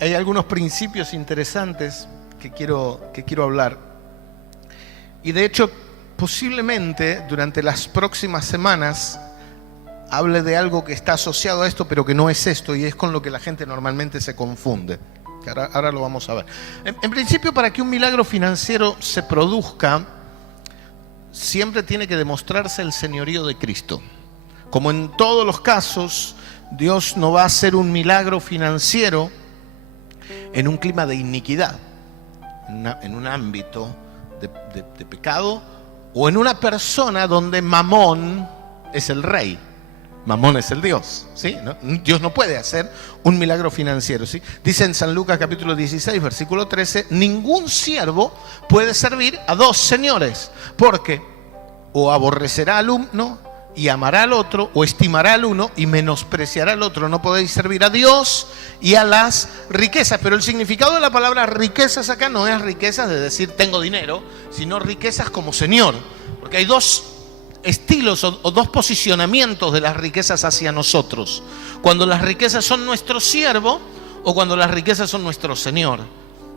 Hay algunos principios interesantes que quiero hablar. Y de hecho, posiblemente durante las próximas semanas hable de algo que está asociado a esto, pero que no es esto, y es con lo que la gente normalmente se confunde. Ahora lo vamos a ver. En principio, para que un milagro financiero se produzca, siempre tiene que demostrarse el señorío de Cristo. Como en todos los casos, Dios no va a hacer un milagro financiero en un clima de iniquidad, en un ámbito de pecado, o en una persona donde Mamón es el rey. Mamón es el Dios, ¿sí? ¿No? Dios no puede hacer un milagro financiero, ¿sí? Dice en San Lucas capítulo 16, versículo 13, ningún siervo puede servir a dos señores, porque o aborrecerá al uno y amará al otro, o estimará al uno y menospreciará al otro. No podéis servir a Dios y a las riquezas. Pero el significado de la palabra riquezas acá no es riquezas de decir tengo dinero, sino riquezas como Señor, porque hay dos estilos o dos posicionamientos de las riquezas hacia nosotros: cuando las riquezas son nuestro siervo o cuando las riquezas son nuestro Señor,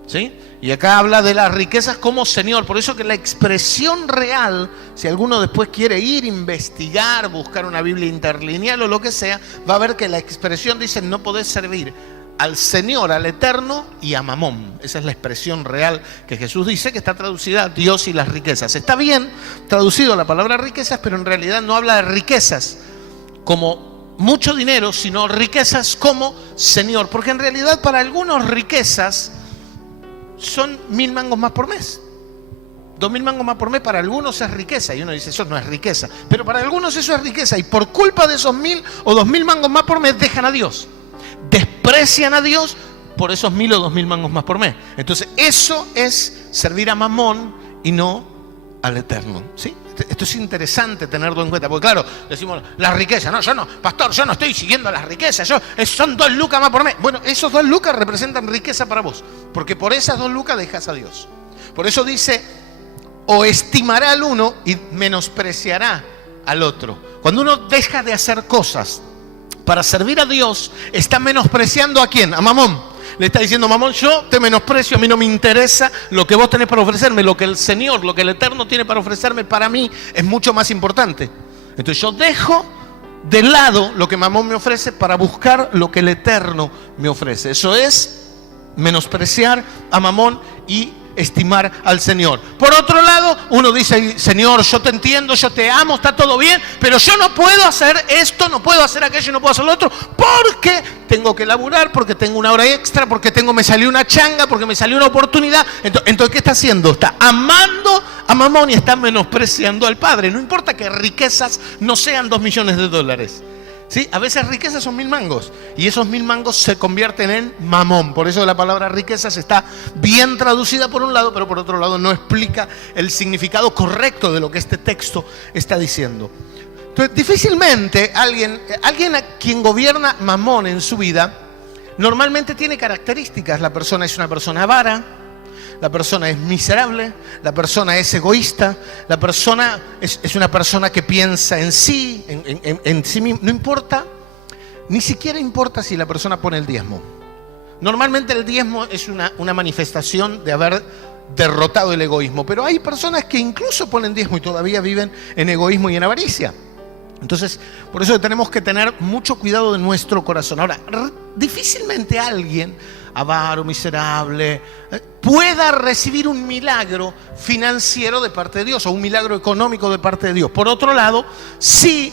¿sí? Y acá habla de las riquezas como Señor. Por eso que la expresión real, si alguno después quiere ir, investigar, buscar una Biblia interlineal o lo que sea, va a ver que la expresión dice no podés servir al Señor, al Eterno y a Mamón. Esa es la expresión real que Jesús dice, que está traducida a Dios y las riquezas. Está bien traducido la palabra riquezas, pero en realidad no habla de riquezas como mucho dinero, sino riquezas como Señor. Porque en realidad para algunos riquezas son 1000 mangos más por mes. 2000 mangos más por mes para algunos es riqueza. Y uno dice, eso no es riqueza. Pero para algunos eso es riqueza. Y por culpa de esos 1000 o 2000 mangos más por mes dejan a Dios. Desprecian a Dios por esos 1000 o 2000 mangos más por mes. Entonces eso es servir a Mamón y no al Eterno, ¿sí? Esto es interesante tenerlo en cuenta, porque claro, decimos las riquezas, no, yo no, pastor, yo no estoy siguiendo las riquezas, son 2 lucas más por mes. Bueno, esos 2 lucas representan riqueza para vos, porque por esas 2 lucas dejas a Dios. Por eso dice, o estimará al uno y menospreciará al otro. Cuando uno deja de hacer cosas para servir a Dios, está menospreciando ¿a quién? A Mamón. Le está diciendo, Mamón, yo te menosprecio, a mí no me interesa lo que vos tenés para ofrecerme, lo que el Señor, lo que el Eterno tiene para ofrecerme, para mí es mucho más importante. Entonces yo dejo de lado lo que Mamón me ofrece para buscar lo que el Eterno me ofrece. Eso es menospreciar a Mamón y estimar al Señor. Por otro lado, uno dice, Señor, yo te entiendo, yo te amo, está todo bien, pero yo no puedo hacer esto, no puedo hacer aquello, no puedo hacer lo otro, porque tengo que laburar, porque tengo una hora extra, porque me salió una changa, porque me salió una oportunidad. Entonces, ¿qué está haciendo? Está amando a Mamón y está menospreciando al Padre. No importa que riquezas no sean $2 millones. ¿Sí? A veces riquezas son 1000 mangos y esos 1000 mangos se convierten en Mamón. Por eso la palabra riquezas está bien traducida por un lado, pero por otro lado no explica el significado correcto de lo que este texto está diciendo. Entonces, difícilmente alguien a quien gobierna Mamón en su vida normalmente tiene características. La persona es una persona avara, la persona es miserable, la persona es egoísta, la persona es una persona que piensa en sí, en sí mismo. No importa, ni siquiera importa si la persona pone el diezmo. Normalmente el diezmo es una manifestación de haber derrotado el egoísmo, pero hay personas que incluso ponen diezmo y todavía viven en egoísmo y en avaricia. Entonces, por eso tenemos que tener mucho cuidado de nuestro corazón. Ahora, difícilmente alguien avaro, miserable, pueda recibir un milagro financiero de parte de Dios o un milagro económico de parte de Dios. Por otro lado, si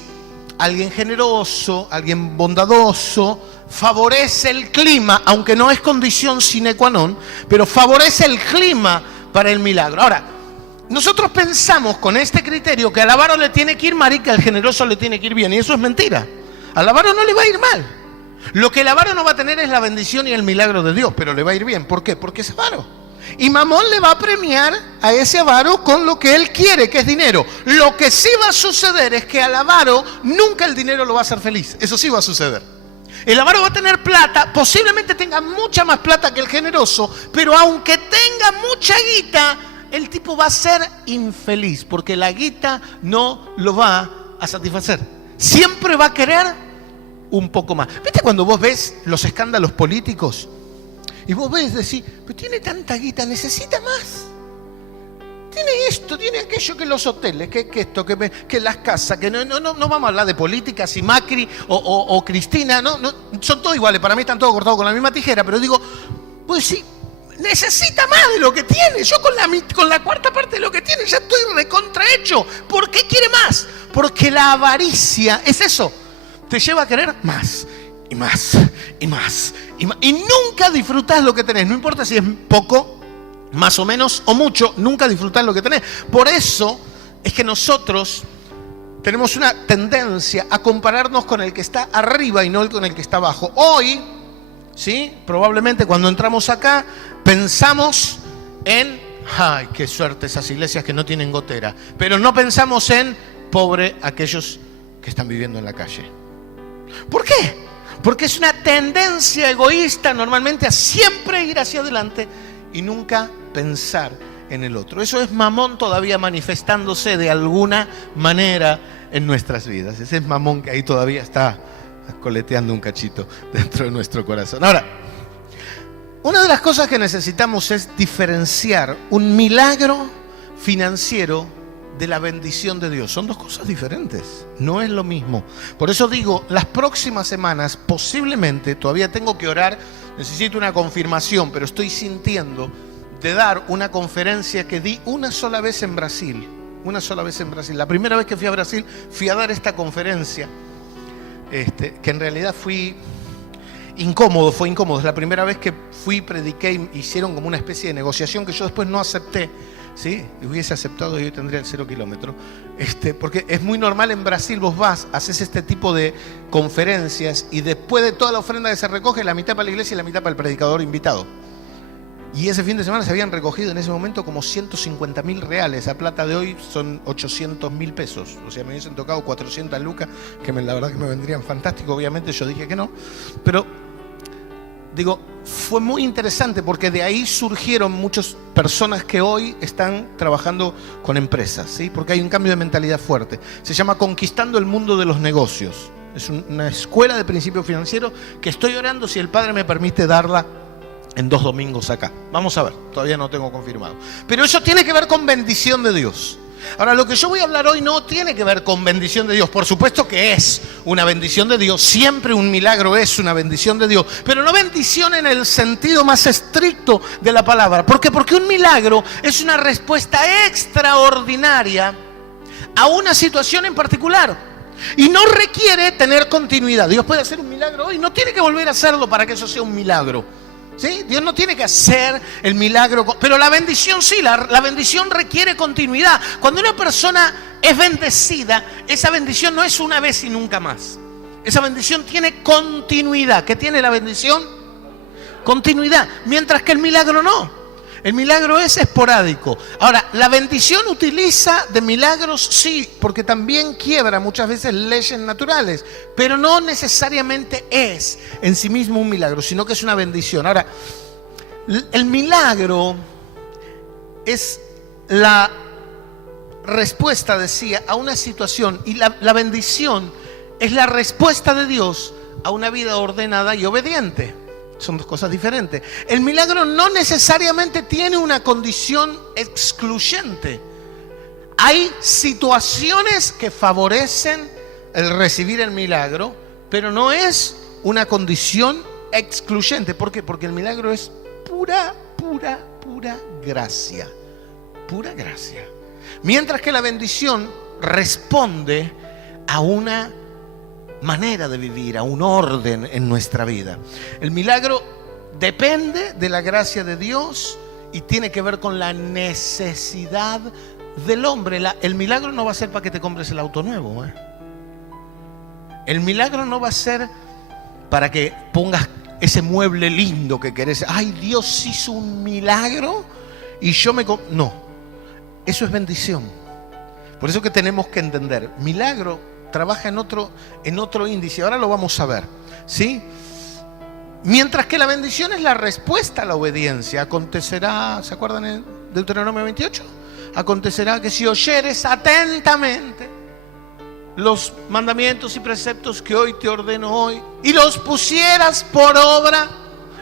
alguien generoso, alguien bondadoso, favorece el clima, aunque no es condición sine qua non, pero favorece el clima para el milagro. Ahora, nosotros pensamos con este criterio que al avaro le tiene que ir mal y que al generoso le tiene que ir bien, y eso es mentira. Al avaro no le va a ir mal. Lo que el avaro no va a tener es la bendición y el milagro de Dios, pero le va a ir bien. ¿Por qué? Porque es avaro. Y Mamón le va a premiar a ese avaro con lo que él quiere, que es dinero. Lo que sí va a suceder es que al avaro nunca el dinero lo va a hacer feliz. Eso sí va a suceder. El avaro va a tener plata, posiblemente tenga mucha más plata que el generoso, pero aunque tenga mucha guita, el tipo va a ser infeliz, porque la guita no lo va a satisfacer. Siempre va a querer un poco más. ¿Viste cuando vos ves los escándalos políticos? Y vos ves, decís, pero tiene tanta guita, necesita más. Tiene esto, tiene aquello, que los hoteles, que esto, que las casas, que no vamos a hablar de política, si Macri o Cristina, no, son todos iguales, para mí están todos cortados con la misma tijera, pero digo, pues sí, necesita más de lo que tiene. Yo con la cuarta parte de lo que tiene ya estoy recontrahecho. ¿Por qué quiere más? Porque la avaricia es eso, te lleva a querer más, y más, y más, y más, y nunca disfrutás lo que tenés, no importa si es poco, más o menos o mucho, nunca disfrutás lo que tenés. Por eso es que nosotros tenemos una tendencia a compararnos con el que está arriba y no con el que está abajo. Hoy, ¿sí? Probablemente cuando entramos acá pensamos en, ay, qué suerte esas iglesias que no tienen gotera, pero no pensamos en, pobre aquellos que están viviendo en la calle. ¿Por qué? Porque es una tendencia egoísta normalmente a siempre ir hacia adelante y nunca pensar en el otro. Eso es Mamón todavía manifestándose de alguna manera en nuestras vidas. Ese es Mamón que ahí todavía está coleteando un cachito dentro de nuestro corazón. Ahora, una de las cosas que necesitamos es diferenciar un milagro financiero de la bendición de Dios. Son dos cosas diferentes, no es lo mismo. Por eso digo, las próximas semanas posiblemente, todavía tengo que orar, necesito una confirmación, pero estoy sintiendo de dar una conferencia que di una sola vez en Brasil. Una sola vez en Brasil. La primera vez que fui a Brasil, fui a dar esta conferencia, que en realidad fue incómodo. Es la primera vez que fui, prediqué, hicieron como una especie de negociación que yo después no acepté. ¿Sí? Hubiese aceptado y hoy tendría el 0 kilómetro. Porque es muy normal en Brasil, vos vas, haces este tipo de conferencias y después de toda la ofrenda que se recoge, la mitad para la iglesia y la mitad para el predicador invitado. Y ese fin de semana se habían recogido en ese momento como 150.000 reales. A plata de hoy son 800.000 pesos. O sea, me hubiesen tocado 400 lucas, que la verdad que me vendrían fantástico. Obviamente yo dije que no. Pero, digo, fue muy interesante porque de ahí surgieron muchas personas que hoy están trabajando con empresas, ¿sí? Porque hay un cambio de mentalidad fuerte. Se llama Conquistando el Mundo de los Negocios. Es una escuela de principios financieros que estoy orando si el Padre me permite darla en 2 domingos acá. Vamos a ver, todavía no tengo confirmado. Pero eso tiene que ver con bendición de Dios. Ahora, lo que yo voy a hablar hoy no tiene que ver con bendición de Dios. Por supuesto que es una bendición de Dios. Siempre un milagro es una bendición de Dios. Pero no bendición en el sentido más estricto de la palabra. ¿Por qué? Porque un milagro es una respuesta extraordinaria a una situación en particular. Y no requiere tener continuidad. Dios puede hacer un milagro hoy. No tiene que volver a hacerlo para que eso sea un milagro. ¿Sí? Dios no tiene que hacer el milagro, pero la bendición sí, la bendición requiere continuidad. Cuando una persona es bendecida, esa bendición no es una vez y nunca más. Esa bendición tiene continuidad. ¿Qué tiene la bendición? Continuidad. Mientras que el milagro no. El milagro es esporádico. Ahora, la bendición utiliza de milagros, sí, porque también quiebra muchas veces leyes naturales, pero no necesariamente es en sí mismo un milagro, sino que es una bendición. Ahora, el milagro es la respuesta, decía, a una situación, y la bendición es la respuesta de Dios a una vida ordenada y obediente. Son dos cosas diferentes. El milagro no necesariamente tiene una condición excluyente. Hay situaciones que favorecen el recibir el milagro, pero no es una condición excluyente. ¿Por qué? Porque el milagro es pura gracia. Pura gracia. Mientras que la bendición responde a una manera de vivir, a un orden en nuestra vida. El milagro depende de la gracia de Dios y tiene que ver con la necesidad del hombre. El milagro no va a ser para que te compres el auto nuevo. El milagro no va a ser para que pongas ese mueble lindo que querés. Ay, Dios hizo un milagro y yo me... No, eso es bendición. Por eso que tenemos que entender, milagro trabaja en otro índice. Ahora lo vamos a ver, ¿sí? Mientras que la bendición es la respuesta a la obediencia. Acontecerá, ¿se acuerdan en Deuteronomio 28? Acontecerá que si oyeres atentamente los mandamientos y preceptos que hoy te ordeno hoy y los pusieras por obra,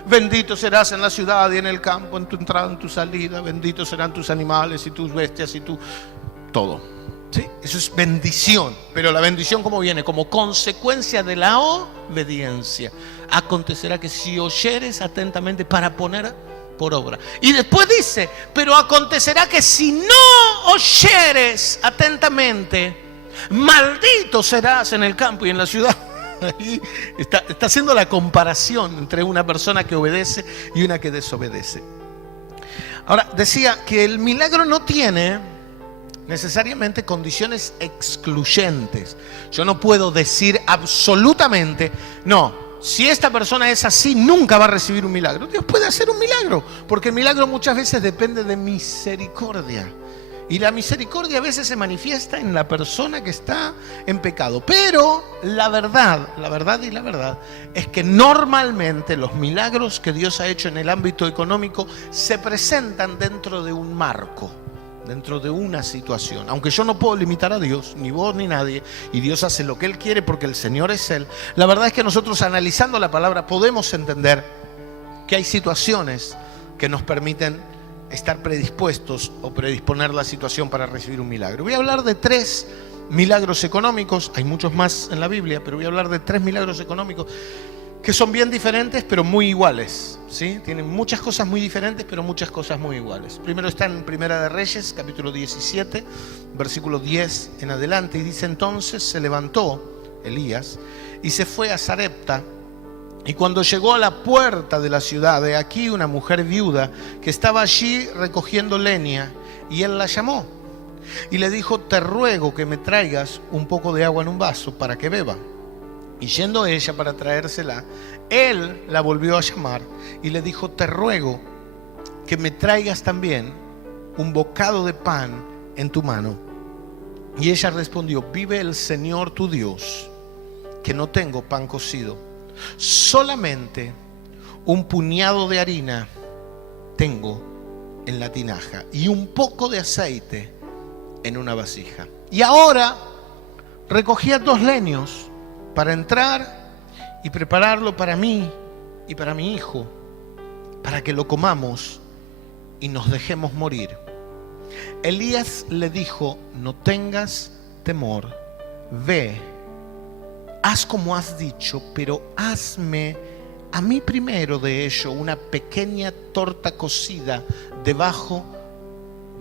Bendito serás en la ciudad y en el campo, en tu entrada, en tu salida. Benditos serán tus animales y tus bestias y tu... todo. ¿Sí? Eso es bendición. Pero la bendición, ¿cómo viene? Como consecuencia de la obediencia. Acontecerá que si oyeres atentamente para poner por obra. Y después dice, pero acontecerá que si no oyeres atentamente, maldito serás en el campo y en la ciudad. Ahí está haciendo la comparación entre una persona que obedece y una que desobedece. Ahora, decía que el milagro no tiene necesariamente condiciones excluyentes. Yo no puedo decir absolutamente, no, si esta persona es así, nunca va a recibir un milagro. Dios puede hacer un milagro, porque el milagro muchas veces depende de misericordia. Y la misericordia a veces se manifiesta en la persona que está en pecado. Pero la verdad es que normalmente los milagros que Dios ha hecho en el ámbito económico se presentan dentro de un marco, dentro de una situación. Aunque yo no puedo limitar a Dios, ni vos ni nadie, y Dios hace lo que Él quiere porque el Señor es Él. La verdad es que nosotros, analizando la palabra, podemos entender que hay situaciones que nos permiten estar predispuestos o predisponer la situación para recibir un milagro. Voy a hablar de 3 milagros económicos. Hay muchos más en la Biblia, pero voy a hablar de 3 milagros económicos que son bien diferentes, pero muy iguales, ¿sí? Tienen muchas cosas muy diferentes, pero muchas cosas muy iguales. Primero está en Primera de Reyes, capítulo 17, versículo 10 en adelante, y dice: entonces se levantó Elías y se fue a Sarepta. Y cuando llegó a la puerta de la ciudad, he aquí una mujer viuda que estaba allí recogiendo leña, y él la llamó y le dijo: te ruego que me traigas un poco de agua en un vaso para que beba. Y yendo ella para traérsela, él la volvió a llamar y le dijo: te ruego que me traigas también un bocado de pan en tu mano. Y ella respondió: vive el Señor tu Dios, que no tengo pan cocido, solamente un puñado de harina tengo en la tinaja y un poco de aceite en una vasija. Y ahora recogía 2 leños para entrar y prepararlo para mí y para mi hijo, para que lo comamos y nos dejemos morir. Elías le dijo: no tengas temor, ve, haz como has dicho, pero hazme a mí primero de ello una pequeña torta cocida debajo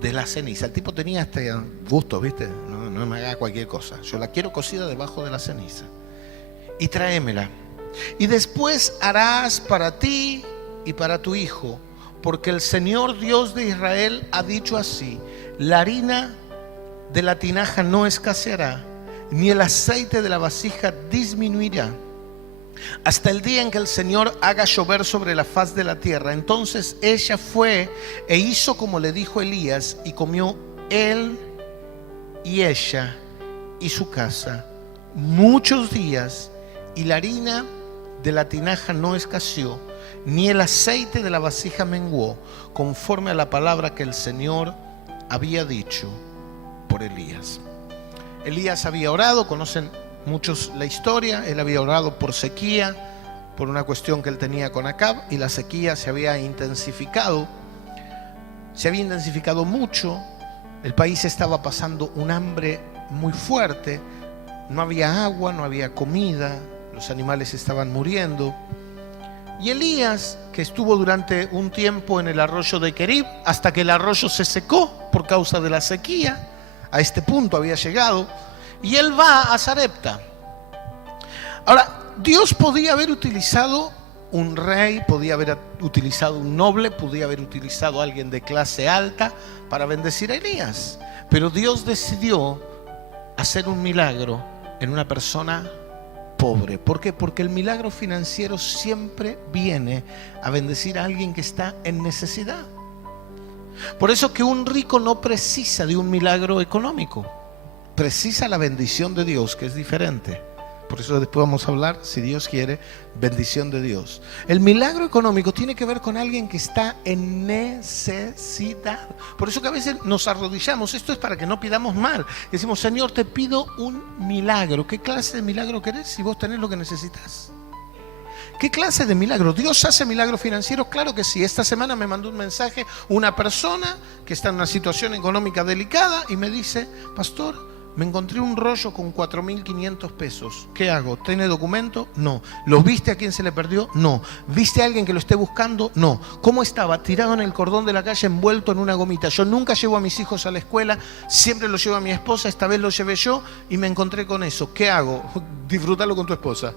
de la ceniza. El tipo tenía este gusto, ¿viste? No me haga cualquier cosa. Yo la quiero cocida debajo de la ceniza. Y tráemela. Y después harás para ti y para tu hijo, porque el Señor Dios de Israel ha dicho así: la harina de la tinaja no escaseará, ni el aceite de la vasija disminuirá, hasta el día en que el Señor haga llover sobre la faz de la tierra. Entonces ella fue e hizo como le dijo Elías, y comió él y ella y su casa muchos días, y la harina de la tinaja no escaseó, ni el aceite de la vasija menguó, conforme a la palabra que el Señor había dicho por Elías. Elías había orado, conocen muchos la historia. Él había orado por sequía, por una cuestión que él tenía con Acab, y la sequía se había intensificado mucho. El país estaba pasando un hambre muy fuerte, no había agua, no había comida, los animales estaban muriendo. Y Elías, que estuvo durante un tiempo en el arroyo de Querib, hasta que el arroyo se secó por causa de la sequía, a este punto había llegado, y él va a Sarepta. Ahora, Dios podía haber utilizado un rey, podía haber utilizado un noble, podía haber utilizado a alguien de clase alta para bendecir a Elías, pero Dios decidió hacer un milagro en una persona pobre. ¿Por qué? Porque el milagro financiero siempre viene a bendecir a alguien que está en necesidad. Por eso que un rico no precisa de un milagro económico, precisa la bendición de Dios, que es diferente. Por eso después vamos a hablar, si Dios quiere, bendición de Dios. El milagro económico tiene que ver con alguien que está en necesidad. Por eso que a veces nos arrodillamos. Esto es para que no pidamos mal. Decimos: Señor, te pido un milagro. ¿Qué clase de milagro querés si vos tenés lo que necesitas? ¿Qué clase de milagro? ¿Dios hace milagros financieros? Claro que sí. Esta semana me mandó un mensaje una persona que está en una situación económica delicada y me dice: pastor, me encontré un rollo con 4.500 pesos. ¿Qué hago? ¿Tiene documento? No. ¿Lo viste a quién se le perdió? No. ¿Viste a alguien que lo esté buscando? No. ¿Cómo estaba? Tirado en el cordón de la calle, envuelto en una gomita. Yo nunca llevo a mis hijos a la escuela, siempre los llevo a mi esposa, esta vez lo llevé yo y me encontré con eso. ¿Qué hago? Disfrútalo con tu esposa.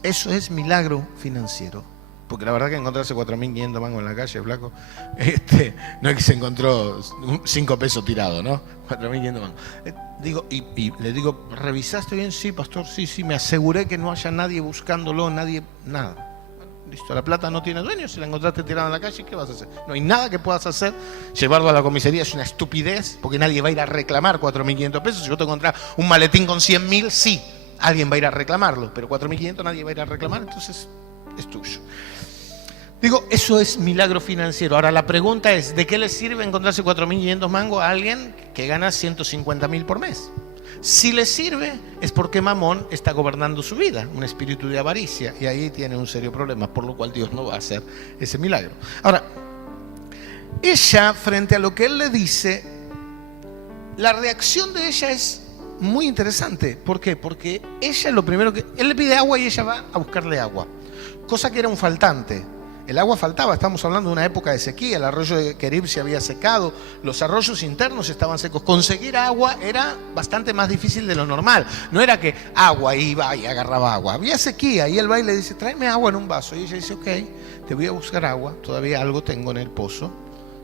Eso es milagro financiero. Porque la verdad que encontrarse 4.500 mangos en la calle, flaco, no es que se encontró 5 pesos tirados, ¿no? 4.500 mangos. Digo, y le digo, ¿revisaste bien? Sí, pastor, sí, me aseguré que no haya nadie buscándolo, nadie, nada. Bueno, listo, la plata no tiene dueño, si la encontraste tirada en la calle, ¿qué vas a hacer? No hay nada que puedas hacer. Llevarlo a la comisaría es una estupidez, porque nadie va a ir a reclamar 4.500 pesos. Si yo te encontré un maletín con 100.000, sí, alguien va a ir a reclamarlo, pero 4.500 nadie va a ir a reclamar, entonces es tuyo. Digo, eso es milagro financiero. Ahora la pregunta es, ¿de qué le sirve encontrarse 4.500 mangos a alguien que gana 150.000 por mes? Si le sirve es porque Mamón está gobernando su vida, un espíritu de avaricia, y ahí tiene un serio problema, por lo cual Dios no va a hacer ese milagro. Ahora, ella, frente a lo que él le dice, la reacción de ella es muy interesante. ¿Por qué? Porque ella lo primero que... Él le pide agua y ella va a buscarle agua, cosa que era un faltante. El agua faltaba, estamos hablando de una época de sequía, el arroyo de Querib se había secado, los arroyos internos estaban secos. Conseguir agua era bastante más difícil de lo normal. No era que agua iba y agarraba agua, había sequía y él va y le dice, tráeme agua en un vaso. Y ella dice, ok, te voy a buscar agua, todavía algo tengo en el pozo.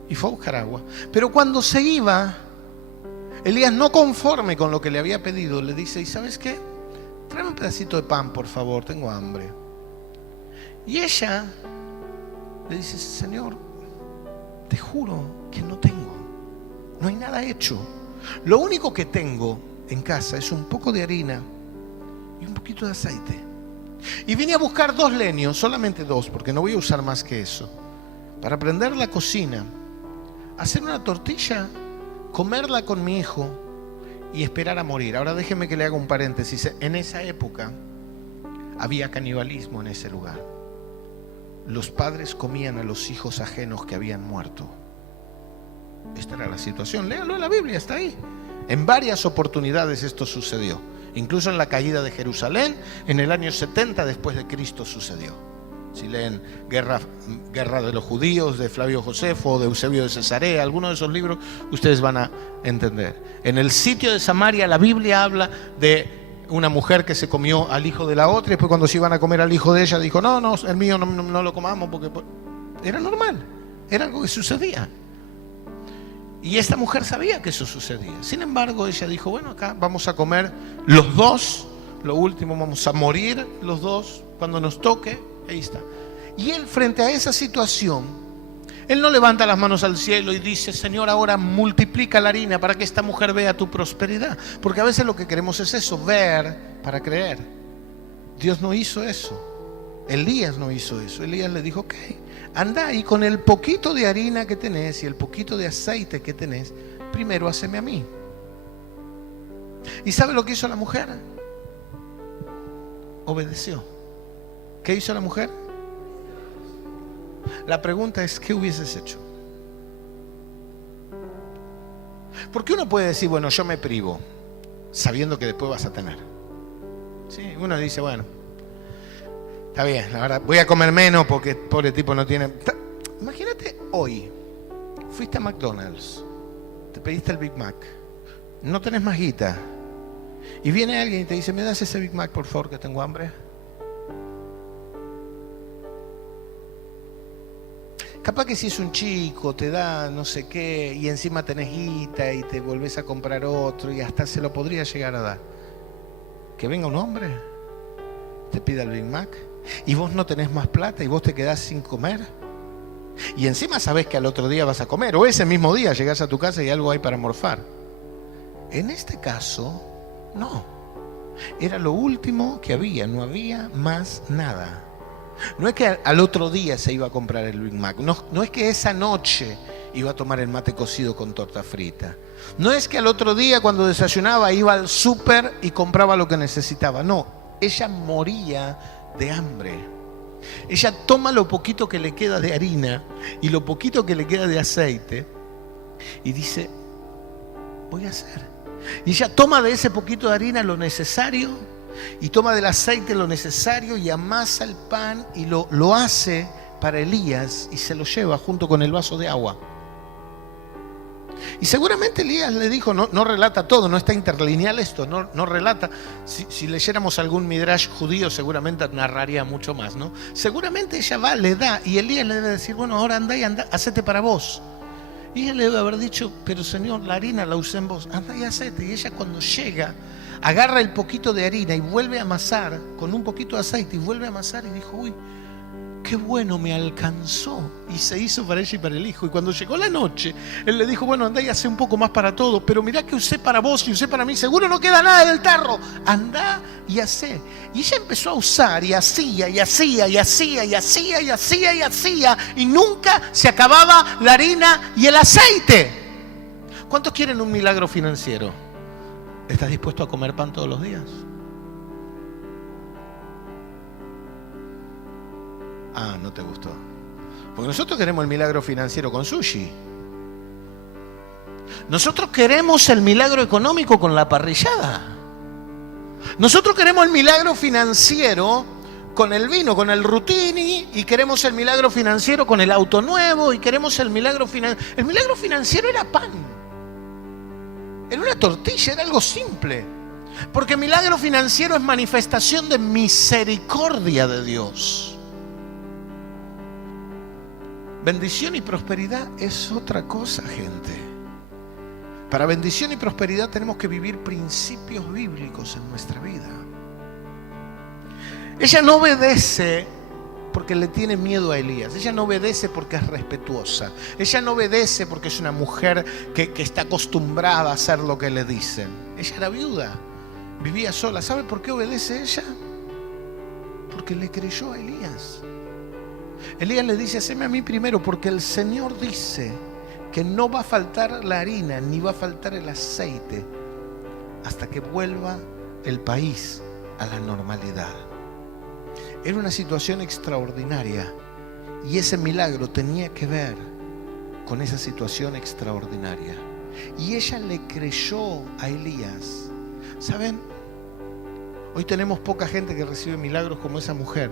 Y fue a buscar agua. Pero cuando se iba, Elías, no conforme con lo que le había pedido, le dice, ¿y sabes qué? Tráeme un pedacito de pan, por favor, tengo hambre. Y ella le dice, Señor, te juro que no tengo, no hay nada hecho. Lo único que tengo en casa es un poco de harina y un poquito de aceite. Y vine a buscar 2 leños, solamente 2, porque no voy a usar más que eso, para prender la cocina, hacer una tortilla, comerla con mi hijo y esperar a morir. Ahora déjeme que le haga un paréntesis. En esa época había canibalismo en ese lugar. Los padres comían a los hijos ajenos que habían muerto. Esta era la situación. Léalo en la Biblia, está ahí. En varias oportunidades esto sucedió. Incluso en la caída de Jerusalén, en el año 70 después de Cristo sucedió. Si leen Guerra de los Judíos de Flavio Josefo o de Eusebio de Cesarea, algunos de esos libros ustedes van a entender. En el sitio de Samaria la Biblia habla de una mujer que se comió al hijo de la otra y después cuando se iban a comer al hijo de ella dijo, no, el mío no lo comamos porque era normal, era algo que sucedía. Y esta mujer sabía que eso sucedía. Sin embargo, ella dijo, bueno, acá vamos a comer los 2, lo último, vamos a morir los 2 cuando nos toque, ahí está. Y él, frente a esa situación, él no levanta las manos al cielo y dice, Señor, ahora multiplica la harina para que esta mujer vea tu prosperidad. Porque a veces lo que queremos es eso, ver para creer. Dios no hizo eso. Elías no hizo eso. Elías le dijo, ok, anda y con el poquito de harina que tenés y el poquito de aceite que tenés, primero haceme a mí. ¿Y sabe lo que hizo la mujer? Obedeció. ¿Qué hizo la mujer? La pregunta es, ¿qué hubieses hecho? Porque uno puede decir, bueno, yo me privo, sabiendo que después vas a tener. Sí, uno dice, bueno, está bien, la verdad, voy a comer menos porque pobre tipo no tiene... Imagínate hoy, fuiste a McDonald's, te pediste el Big Mac, no tenés más guita, y viene alguien y te dice, ¿me das ese Big Mac, por favor, que tengo hambre? Capaz que si es un chico, te da no sé qué, y encima tenés guita y te volvés a comprar otro y hasta se lo podría llegar a dar. Que venga un hombre, te pida el Big Mac, y vos no tenés más plata y vos te quedás sin comer. Y encima sabés que al otro día vas a comer, o ese mismo día llegás a tu casa y algo hay para morfar. En este caso, no. Era lo último que había, no había más nada. No es que al otro día se iba a comprar el Big Mac, no es que esa noche iba a tomar el mate cocido con torta frita, no es que al otro día cuando desayunaba iba al súper y compraba lo que necesitaba, no, ella moría de hambre. Ella toma lo poquito que le queda de harina y lo poquito que le queda de aceite y dice, voy a hacer. Y ella toma de ese poquito de harina lo necesario y toma del aceite lo necesario y amasa el pan y lo hace para Elías y se lo lleva junto con el vaso de agua. Y seguramente Elías le dijo, no relata todo, no está interlineal esto, no relata. Si leyéramos algún midrash judío seguramente narraría mucho más, ¿no? Seguramente ella va, le da y Elías le debe decir, bueno, ahora anda y anda, hacete para vos. Y ella le debe haber dicho, pero Señor, la harina la usé en vos, anda y hacete. Y ella cuando llega, agarra el poquito de harina y vuelve a amasar con un poquito de aceite y vuelve a amasar y dijo, uy, qué bueno, me alcanzó. Y se hizo para ella y para el hijo. Y cuando llegó la noche, él le dijo, bueno, andá y hacé un poco más para todos, pero mirá que usé para vos y usé para mí, seguro no queda nada del tarro, andá y hacé. Y ella empezó a usar y hacía y hacía y hacía y hacía y hacía y hacía y nunca se acababa la harina y el aceite. ¿Cuántos quieren un milagro financiero? ¿Estás dispuesto a comer pan todos los días? Ah, no te gustó. Porque nosotros queremos el milagro financiero con sushi. Nosotros queremos el milagro económico con la parrillada. Nosotros queremos el milagro financiero con el vino, con el Rutini, y queremos el milagro financiero con el auto nuevo, y queremos el milagro financiero. El milagro financiero era pan. Era una tortilla, era algo simple. Porque milagro financiero es manifestación de misericordia de Dios. Bendición y prosperidad es otra cosa, gente. Para bendición y prosperidad tenemos que vivir principios bíblicos en nuestra vida. Ella no obedece porque le tiene miedo a Elías. Ella no obedece porque es respetuosa. Ella no obedece porque es una mujer que está acostumbrada a hacer lo que le dicen. Ella era viuda, vivía sola. ¿Sabe por qué obedece ella? Porque le creyó a Elías. Elías le dice, haceme a mí primero, porque el Señor dice que no va a faltar la harina ni va a faltar el aceite hasta que vuelva el país a la normalidad. Era una situación extraordinaria y ese milagro tenía que ver con esa situación extraordinaria. Y ella le creyó a Elías. ¿Saben? Hoy tenemos poca gente que recibe milagros como esa mujer,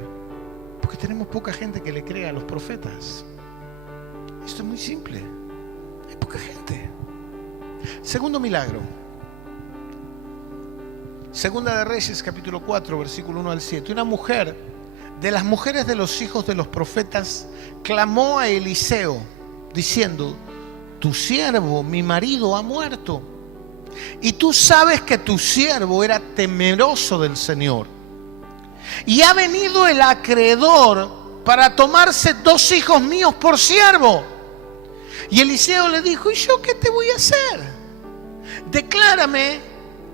porque tenemos poca gente que le cree a los profetas. Esto es muy simple. Hay poca gente. Segundo milagro. Segunda de Reyes, capítulo 4, versículo 1 al 7. Una mujer de las mujeres de los hijos de los profetas clamó a Eliseo, diciendo, tu siervo, mi marido, ha muerto. Y tú sabes que tu siervo era temeroso del Señor. Y ha venido el acreedor para tomarse 2 hijos míos por siervo. Y Eliseo le dijo, ¿y yo qué te voy a hacer? Declárame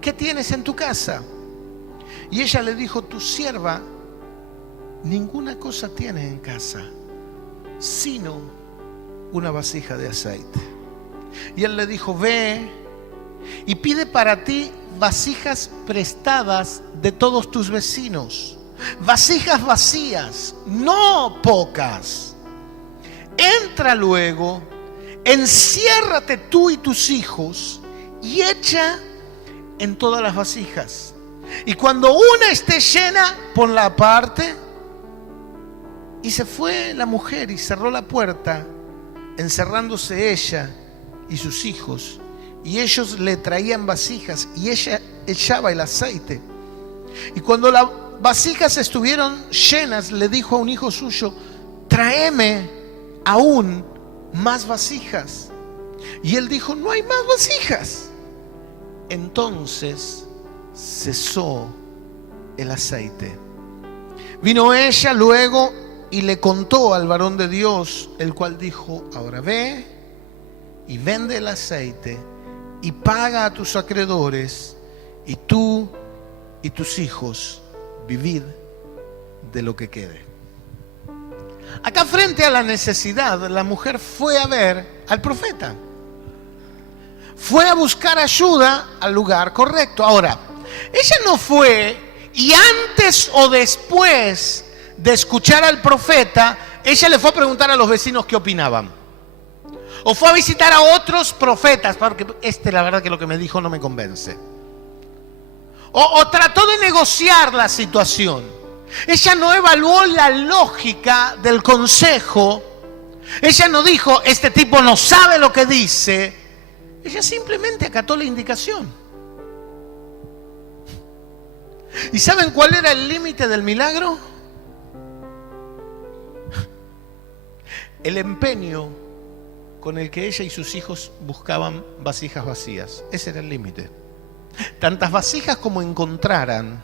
qué tienes en tu casa. Y ella le dijo, tu sierva ninguna cosa tiene en casa, sino una vasija de aceite. Y él le dijo, ve y pide para ti vasijas prestadas de todos tus vecinos. Vasijas vacías, no pocas. Entra luego, enciérrate tú y tus hijos y echa en todas las vasijas. Y cuando una esté llena, ponla aparte. Y se fue la mujer y cerró la puerta, encerrándose ella y sus hijos. Y ellos le traían vasijas y ella echaba el aceite. Y cuando las vasijas estuvieron llenas, le dijo a un hijo suyo, tráeme aún más vasijas. Y él dijo, no hay más vasijas. Entonces cesó el aceite. Vino ella luego y le contó al varón de Dios, el cual dijo, ahora ve y vende el aceite y paga a tus acreedores, y tú y tus hijos vivid de lo que quede. Acá, frente a la necesidad, la mujer fue a ver al profeta. Fue a buscar ayuda al lugar correcto. Ahora, ella no fue Y antes o después de escuchar al profeta, ella le fue a preguntar a los vecinos qué opinaban. O fue a visitar a otros profetas, porque la verdad que lo que me dijo no me convence. O trató de negociar la situación. Ella no evaluó la lógica del consejo. Ella no dijo, este tipo no sabe lo que dice. Ella simplemente acató la indicación. ¿Y saben cuál era el límite del milagro? El empeño con el que ella y sus hijos buscaban vasijas vacías. Ese era el límite. Tantas vasijas como encontraran,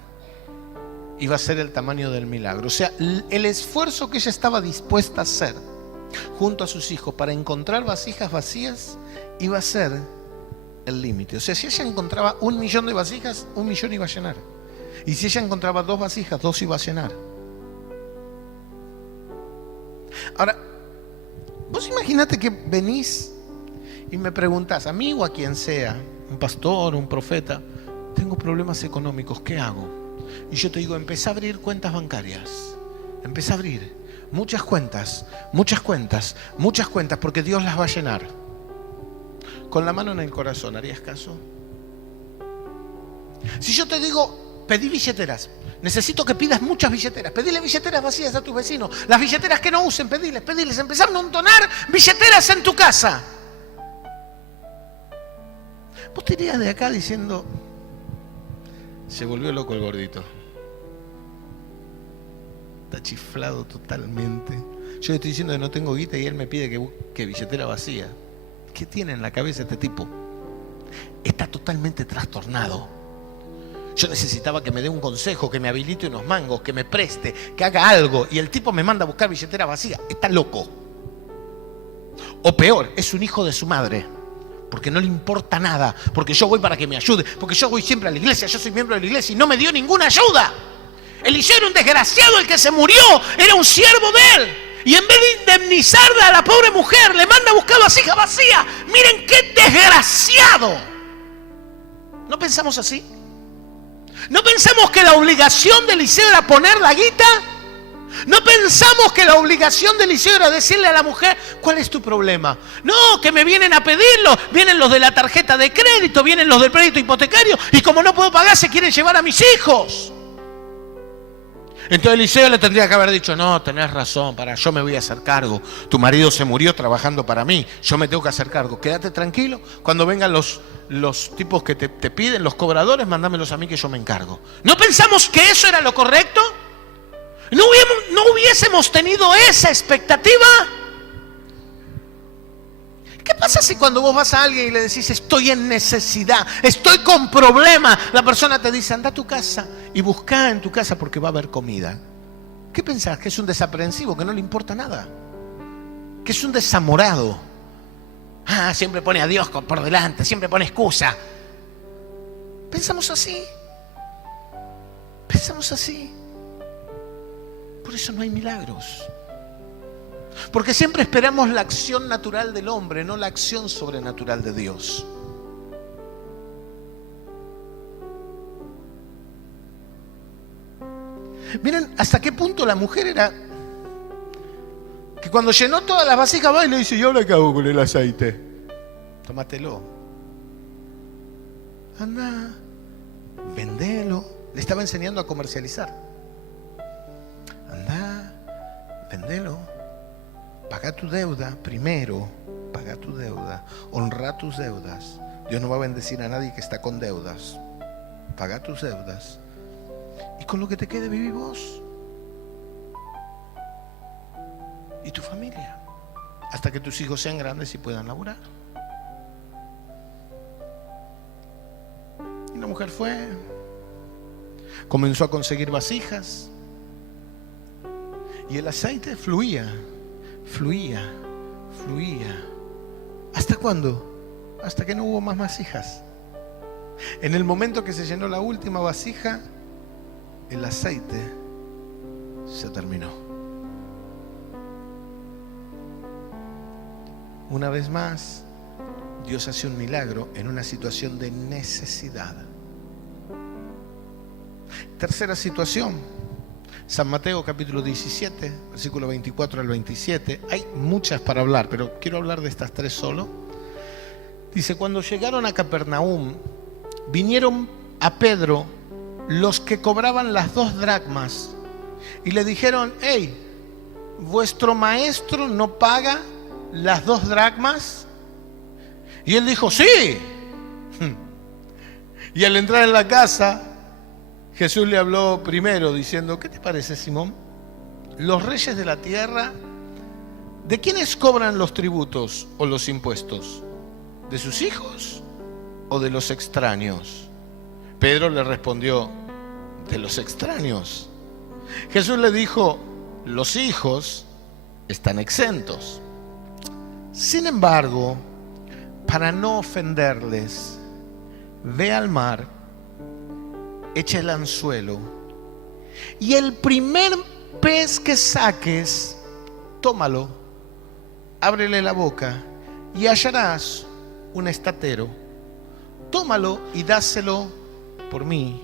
iba a ser el tamaño del milagro. O sea, el esfuerzo que ella estaba dispuesta a hacer junto a sus hijos para encontrar vasijas vacías iba a ser el límite. O sea, si ella encontraba 1 millón de vasijas, 1 millón iba a llenar. Y si ella encontraba 2 vasijas, 2 iba a llenar. Ahora, vos imaginate que venís y me preguntás, a mí o a quien sea, un pastor, un profeta, tengo problemas económicos, ¿qué hago? Y yo te digo, empecé a abrir cuentas bancarias. Empecé a abrir muchas cuentas, porque Dios las va a llenar. Con la mano en el corazón, ¿harías caso? Si yo te digo, pedí billeteras, necesito que pidas muchas billeteras. Pedile billeteras vacías a tus vecinos. Las billeteras que no usen, pediles. Empezá a amontonar billeteras en tu casa. Vos te irías de acá diciendo, se volvió loco el gordito. Está chiflado totalmente. Yo le estoy diciendo que no tengo guita y él me pide que busque billetera vacía. ¿Qué tiene en la cabeza este tipo? Está totalmente trastornado. Yo necesitaba que me dé un consejo, que me habilite unos mangos, que me preste, que haga algo. Y el tipo me manda a buscar billetera vacía. Está loco. O peor, es un hijo de su madre. Porque no le importa nada. Porque yo voy para que me ayude. Porque yo voy siempre a la iglesia. Yo soy miembro de la iglesia y no me dio ninguna ayuda. Eliseo era un desgraciado. El que se murió era un siervo de él. Y en vez de indemnizarla a la pobre mujer, le manda a buscar vasija vacía. Miren qué desgraciado. ¿No pensamos así? ¿No pensamos que la obligación de Eliseo era poner la guita? ¿No pensamos que la obligación de Eliseo era decirle a la mujer, ¿cuál es tu problema? No, que me vienen a pedirlo, vienen los de la tarjeta de crédito, vienen los del crédito hipotecario, y como no puedo pagar, se quieren llevar a mis hijos. Entonces Eliseo le tendría que haber dicho, no, tenés razón, yo me voy a hacer cargo. Tu marido se murió trabajando para mí, yo me tengo que hacer cargo. Quédate tranquilo, cuando vengan los tipos que te piden, los cobradores, mándamenlos a mí que yo me encargo. ¿No pensamos que eso era lo correcto? ¿No hubiésemos tenido esa expectativa? ¿Qué pasa si cuando vos vas a alguien y le decís, estoy en necesidad, estoy con problema? La persona te dice, anda a tu casa y busca en tu casa porque va a haber comida. ¿Qué pensás? ¿Que es un desaprensivo, que no le importa nada? ¿Que es un desamorado? Siempre pone a Dios por delante, siempre pone excusa. ¿Pensamos así? ¿Pensamos así? Por eso no hay milagros. Porque siempre esperamos la acción natural del hombre, no la acción sobrenatural de Dios. Miren hasta qué punto la mujer era que cuando llenó todas las vasijas va y le dice, ¿y ahora qué hago con el aceite? Tómatelo. Anda, vendelo. Le estaba enseñando a comercializar. Anda, vendelo. Paga tu deuda primero. Paga tu deuda. Honra tus deudas. Dios no va a bendecir a nadie que está con deudas. Paga tus deudas. Y con lo que te quede viví vos. Y tu familia. Hasta que tus hijos sean grandes y puedan laburar. Y la mujer fue. Comenzó a conseguir vasijas. Y el aceite fluía. ¿Hasta cuándo? Hasta que no hubo más vasijas. En el momento que se llenó la última vasija, el aceite se terminó. Una vez más, Dios hace un milagro en una situación de necesidad. tercera situación, San Mateo capítulo 17, versículo 24 al 27. Hay muchas para hablar, pero quiero hablar de estas tres solo. Dice, cuando llegaron a Capernaum, vinieron a Pedro los que cobraban las 2 dracmas y le dijeron, hey, ¿vuestro maestro no paga las 2 dracmas? Y él dijo, sí. Y al entrar en la casa, Jesús le habló primero diciendo, ¿qué te parece, Simón? Los reyes de la tierra, ¿de quiénes cobran los tributos o los impuestos? ¿De sus hijos o de los extraños? Pedro le respondió, de los extraños. Jesús le dijo, los hijos están exentos. Sin embargo, para no ofenderles, ve al mar, echa el anzuelo y el primer pez que saques, tómalo, ábrele la boca y hallarás un estatero. Tómalo y dáselo por mí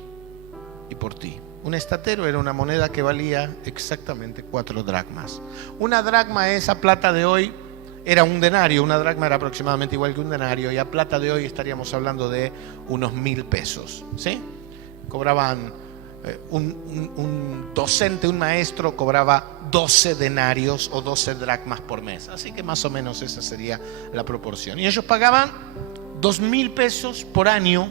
y por ti. Un estatero era una moneda que valía exactamente 4 dracmas. Una dracma, esa plata de hoy, era un denario. Una dracma era aproximadamente igual que un denario, y a plata de hoy estaríamos hablando de unos 1.000 pesos, ¿sí? Cobraban un docente, un maestro cobraba 12 denarios o 12 dracmas por mes. Así que más o menos esa sería la proporción. Y ellos pagaban 2.000 pesos por año,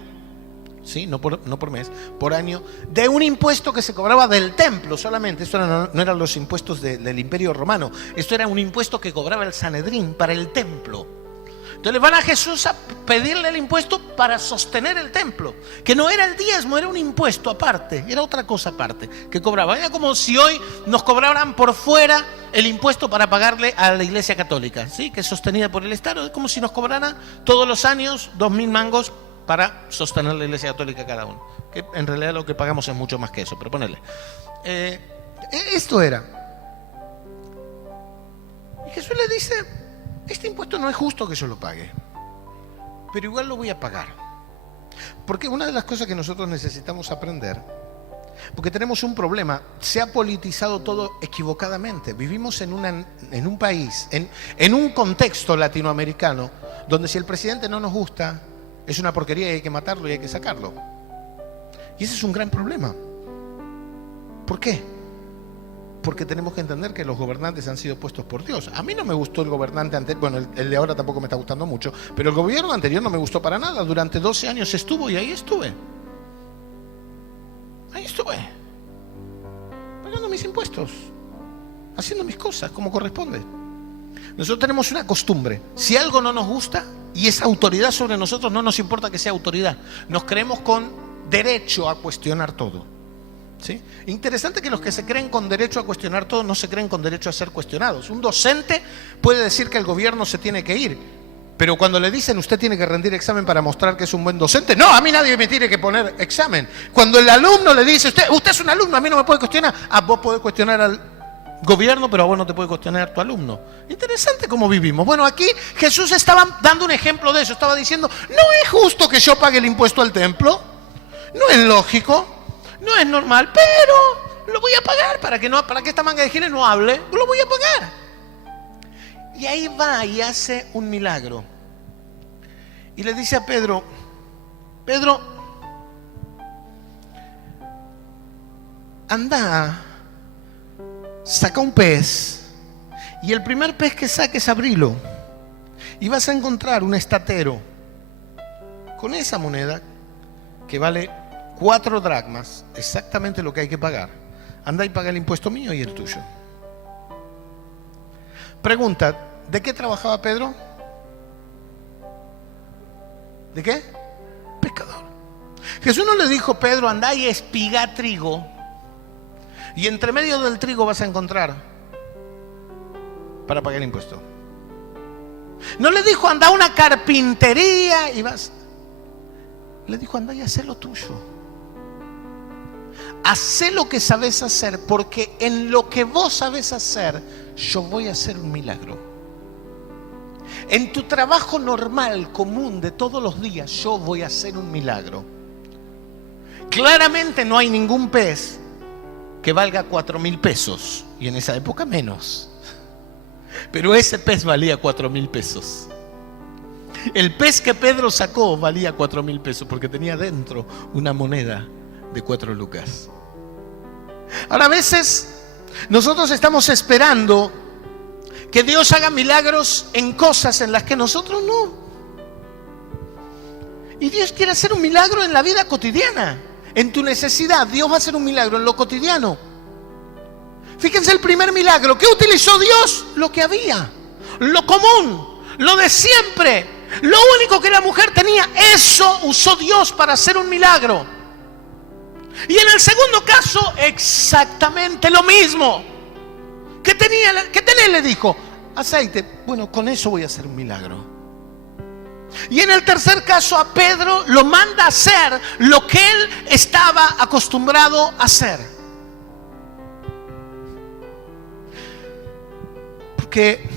¿sí? No por mes, por año, de un impuesto que se cobraba del templo solamente. Esto no eran los impuestos del Imperio Romano. Esto era un impuesto que cobraba el Sanedrín para el templo. Entonces van a Jesús a pedirle el impuesto para sostener el templo, que no era el diezmo, era un impuesto aparte, era otra cosa aparte que cobraba. Era como si hoy nos cobraran por fuera el impuesto para pagarle a la Iglesia Católica, ¿sí? Que es sostenida por el Estado. Es como si nos cobraran todos los años 2.000 mangos para sostener la Iglesia Católica cada uno, que en realidad lo que pagamos es mucho más que eso, pero ponele. Esto era. Y Jesús le dice, este impuesto no es justo que yo lo pague, pero igual lo voy a pagar. Porque una de las cosas que nosotros necesitamos aprender, porque tenemos un problema, se ha politizado todo equivocadamente. Vivimos en un país, en un contexto latinoamericano, donde si el presidente no nos gusta, es una porquería y hay que matarlo y hay que sacarlo. Y ese es un gran problema. ¿Por qué? Porque tenemos que entender que los gobernantes han sido puestos por Dios. A mí no me gustó el gobernante anterior, bueno, el de ahora tampoco me está gustando mucho, pero el gobierno anterior no me gustó para nada. Durante 12 años estuvo y ahí estuve. Ahí estuve. Pagando mis impuestos, haciendo mis cosas como corresponde. Nosotros tenemos una costumbre. Si algo no nos gusta y es autoridad sobre nosotros, no nos importa que sea autoridad. Nos creemos con derecho a cuestionar todo, ¿sí? Interesante que los que se creen con derecho a cuestionar todo no se creen con derecho a ser cuestionados. Un docente puede decir que el gobierno se tiene que ir, pero cuando le dicen usted tiene que rendir examen para mostrar que es un buen docente, no, a mí nadie me tiene que poner examen. Cuando el alumno le dice usted es un alumno, a mí no me puede cuestionar, vos podés cuestionar al gobierno, pero a vos no te puede cuestionar tu alumno. Interesante cómo vivimos. Bueno, aquí Jesús estaba dando un ejemplo de eso. Estaba diciendo, no es justo que yo pague el impuesto al templo, no es lógico, no es normal, pero lo voy a pagar para que esta manga de giles no hable, lo voy a pagar. Y ahí va y hace un milagro. Y le dice a Pedro, Pedro, anda, saca un pez y el primer pez que saques abrilo y vas a encontrar un estatero con esa moneda que vale 4 dracmas, exactamente lo que hay que pagar. Anda y paga el impuesto mío y el tuyo. Pregunta, ¿de qué trabajaba Pedro? ¿De qué? Pescador. Jesús no le dijo, Pedro, anda y espiga trigo y entre medio del trigo vas a encontrar para pagar el impuesto. No le dijo, anda a una carpintería y vas. Le dijo, anda y haz lo tuyo. Hacé lo que sabes hacer, porque en lo que vos sabés hacer, yo voy a hacer un milagro. En tu trabajo normal, común, de todos los días, yo voy a hacer un milagro. Claramente no hay ningún pez que valga 4.000 pesos, y en esa época menos. Pero ese pez valía 4.000 pesos. El pez que Pedro sacó valía 4.000 pesos porque tenía dentro una moneda de 4 lucas. Ahora, a veces nosotros estamos esperando que Dios haga milagros en cosas en las que nosotros no. Y Dios quiere hacer un milagro en la vida cotidiana, en tu necesidad. Dios va a hacer un milagro en lo cotidiano. Fíjense el primer milagro. ¿Qué utilizó Dios? Lo que había, lo común, lo de siempre. Lo único que la mujer tenía, eso usó Dios para hacer un milagro. Y en el segundo caso, exactamente lo mismo. ¿Qué tenía? Le dijo, aceite. Bueno, con eso voy a hacer un milagro. Y en el tercer caso, a Pedro lo manda a hacer lo que él estaba acostumbrado a hacer. Porque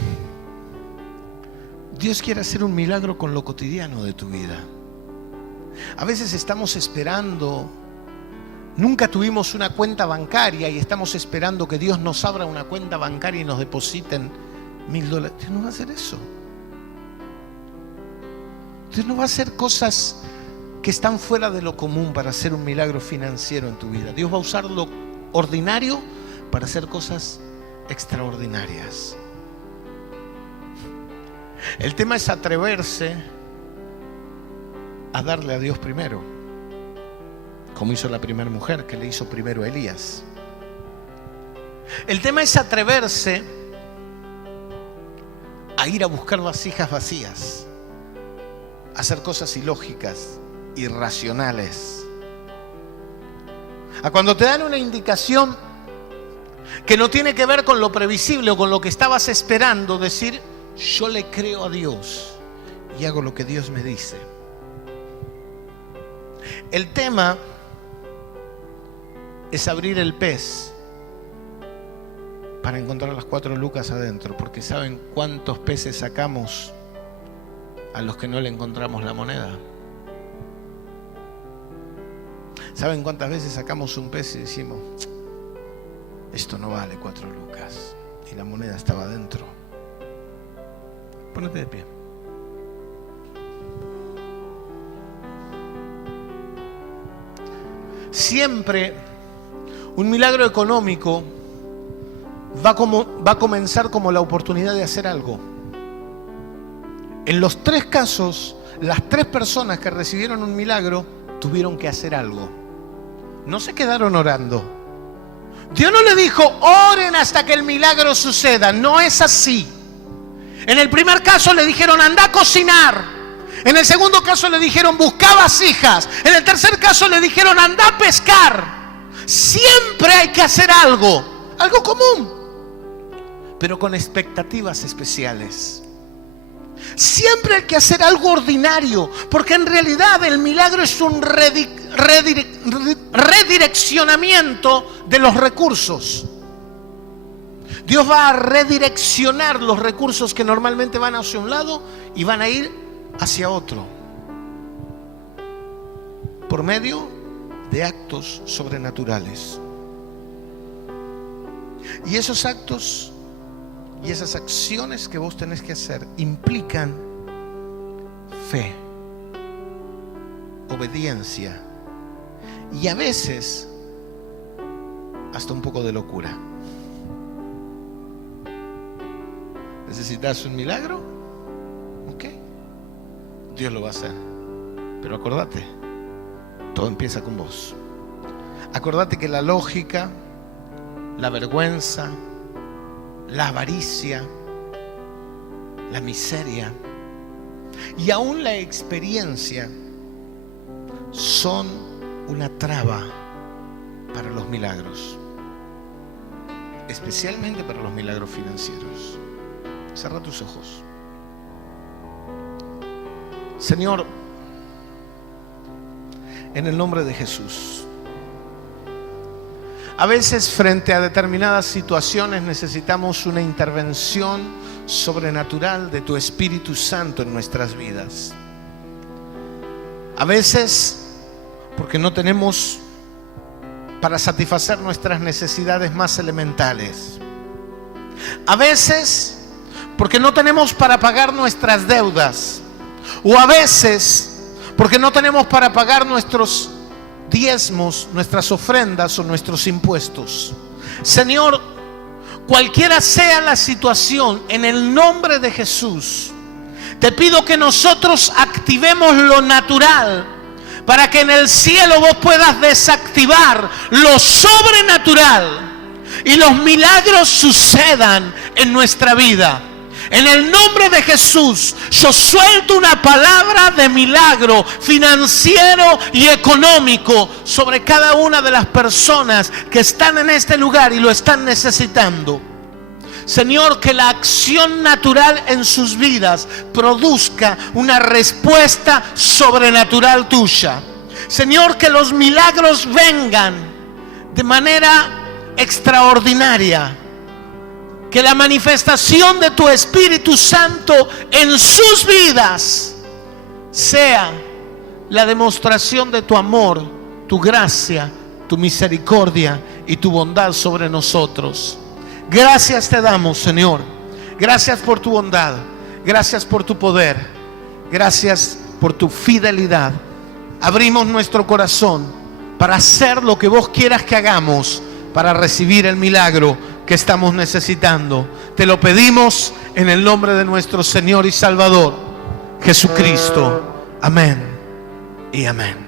Dios quiere hacer un milagro con lo cotidiano de tu vida. A veces estamos esperando, nunca tuvimos una cuenta bancaria y estamos esperando que Dios nos abra una cuenta bancaria y nos depositen $1.000. Dios no va a hacer eso. Dios no va a hacer cosas que están fuera de lo común para hacer un milagro financiero en tu vida. Dios va a usar lo ordinario para hacer cosas extraordinarias. El tema es atreverse a darle a Dios primero, como hizo la primera mujer que le hizo primero a Elías. El tema es atreverse a ir a buscar vasijas vacías, a hacer cosas ilógicas, irracionales. A cuando te dan una indicación que no tiene que ver con lo previsible o con lo que estabas esperando, decir: yo le creo a Dios y hago lo que Dios me dice. El tema es abrir el pez para encontrar las 4 lucas adentro, porque ¿saben cuántos peces sacamos a los que no le encontramos la moneda? ¿Saben cuántas veces sacamos un pez y decimos: esto no vale 4 lucas, y la moneda estaba adentro? Ponete de pie. Siempre un milagro económico va a comenzar como la oportunidad de hacer algo. En los 3 casos, las 3 personas que recibieron un milagro tuvieron que hacer algo. No se quedaron orando. Dios no le dijo: oren hasta que el milagro suceda. No es así. En el primer caso le dijeron: anda a cocinar. En el segundo caso le dijeron: busca vasijas. En el tercer caso le dijeron: anda a pescar. Siempre hay que hacer algo, algo común, pero con expectativas especiales. Siempre hay que hacer algo ordinario, porque en realidad el milagro es un redireccionamiento de los recursos. Dios va a redireccionar los recursos que normalmente van hacia un lado y van a ir hacia otro, por medio de actos sobrenaturales. Y esos actos y esas acciones que vos tenés que hacer implican fe, obediencia y a veces hasta un poco de locura. ¿Necesitas un milagro? Ok, Dios lo va a hacer. Pero acordate, todo empieza con vos. Acordate que la lógica, la vergüenza, la avaricia, la miseria y aún la experiencia son una traba para los milagros, especialmente para los milagros financieros. Cierra tus ojos. Señor, en el nombre de Jesús, a veces frente a determinadas situaciones necesitamos una intervención sobrenatural de tu Espíritu Santo en nuestras vidas. A veces porque no tenemos para satisfacer nuestras necesidades más elementales. A veces porque no tenemos para pagar nuestras deudas, o a veces porque no tenemos para pagar nuestros diezmos, nuestras ofrendas o nuestros impuestos. Señor, cualquiera sea la situación, en el nombre de Jesús, te pido que nosotros activemos lo natural para que en el cielo vos puedas desactivar lo sobrenatural y los milagros sucedan en nuestra vida. En el nombre de Jesús, yo suelto una palabra de milagro financiero y económico sobre cada una de las personas que están en este lugar y lo están necesitando. Señor, que la acción natural en sus vidas produzca una respuesta sobrenatural tuya. Señor, que los milagros vengan de manera extraordinaria. Que la manifestación de tu Espíritu Santo en sus vidas sea la demostración de tu amor, tu gracia, tu misericordia y tu bondad sobre nosotros. Gracias te damos, Señor. Gracias por tu bondad. Gracias por tu poder. Gracias por tu fidelidad. Abrimos nuestro corazón para hacer lo que vos quieras que hagamos, para recibir el milagro que estamos necesitando. Te lo pedimos en el nombre de nuestro Señor y Salvador, Jesucristo. Amén y amén.